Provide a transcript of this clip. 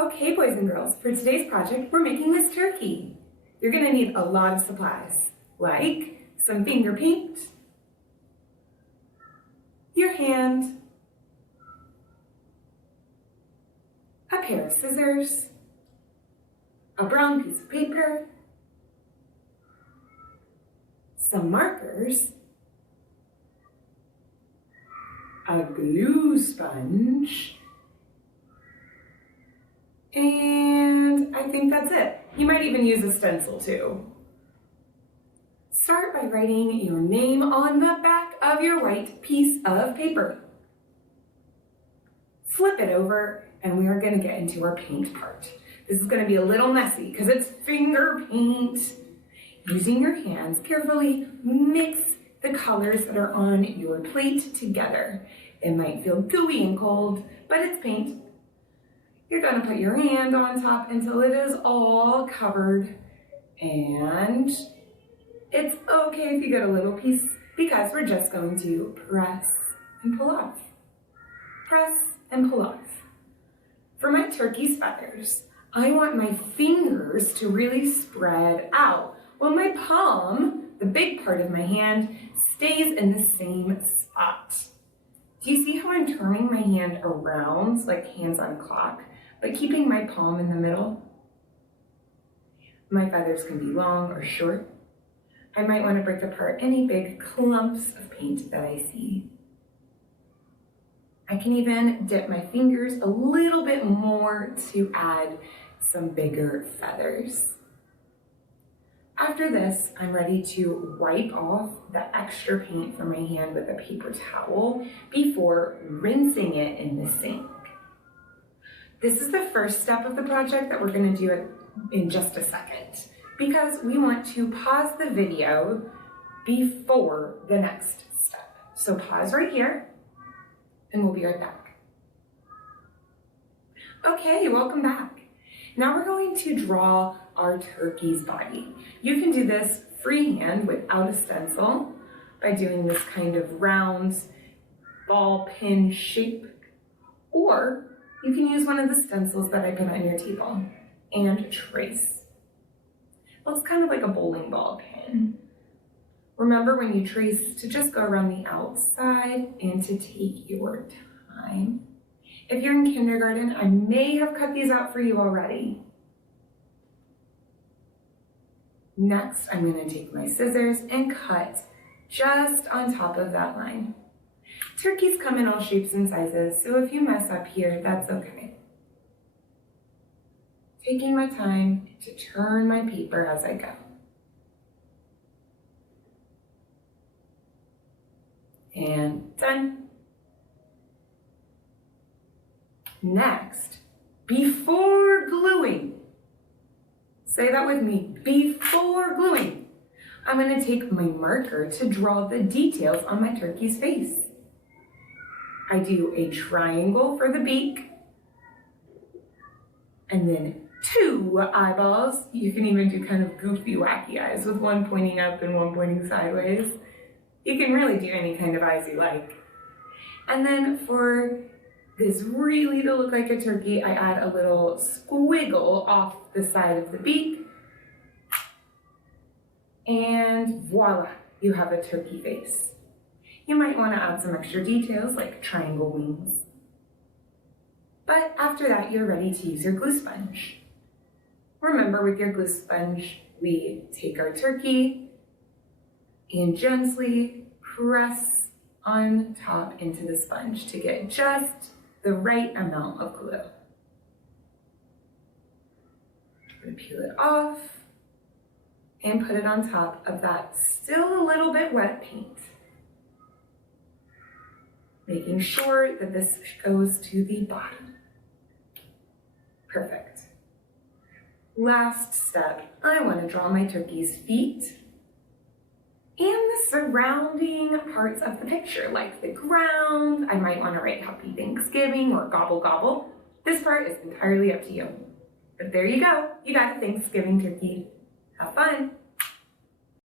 Okay, boys and girls, for today's project, we're making this turkey. You're gonna need a lot of supplies, like some finger paint, your hand, a pair of scissors, a brown piece of paper, some markers, a glue sponge, and I think that's it. You might even use a stencil too. Start by writing your name on the back of your white piece of paper. Flip it over and we are going to get into our paint part. This is going to be a little messy because it's finger paint. Using your hands, carefully mix the colors that are on your plate together. It might feel gooey and cold, but it's paint. You're going to put your hand on top until it is all covered, and it's okay if you get a little piece because we're just going to press and pull off. Press and pull off. For my turkey's feathers, I want my fingers to really spread out while my palm, the big part of my hand, stays in the same spot. Do you see how I'm turning my hand around like hands on clock, but keeping my palm in the middle? My feathers can be long or short. I might want to break apart any big clumps of paint that I see. I can even dip my fingers a little bit more to add some bigger feathers. After this, I'm ready to wipe off the extra paint from my hand with a paper towel before rinsing it in the sink. This is the first step of the project that we're going to do in just a second because we want to pause the video before the next step. So pause right here and we'll be right back. Okay, welcome back. Now we're going to draw our turkey's body. You can do this freehand without a stencil by doing this kind of round ball pin shape, or you can use one of the stencils that I put on your table and trace. Well, it's kind of like a bowling ball pin. Remember when you trace to just go around the outside and to take your time. If you're in kindergarten, I may have cut these out for you already. Next, I'm going to take my scissors and cut just on top of that line. Turkeys come in all shapes and sizes, so if you mess up here, that's okay. Taking my time to turn my paper as I go. And done. Next, before gluing, say that with me, before gluing, I'm going to take my marker to draw the details on my turkey's face. I do a triangle for the beak, and then 2 eyeballs. You can even do kind of goofy, wacky eyes with one pointing up and one pointing sideways. You can really do any kind of eyes you like. And then for this really to look like a turkey, I add a little squiggle off the side of the beak. And voila, you have a turkey face. You might want to add some extra details like triangle wings. But after that, you're ready to use your glue sponge. Remember, with your glue sponge, we take our turkey and gently press on top into the sponge to get just the right amount of glue. I'm going to peel it off and put it on top of that still a little bit wet paint, making sure that this goes to the bottom. Perfect. Last step, I want to draw my turkey's feet and the surrounding parts of the picture, like the ground. I might want to write Happy Thanksgiving or gobble gobble. This part is entirely up to you. But there you go. You got a Thanksgiving turkey. Have fun.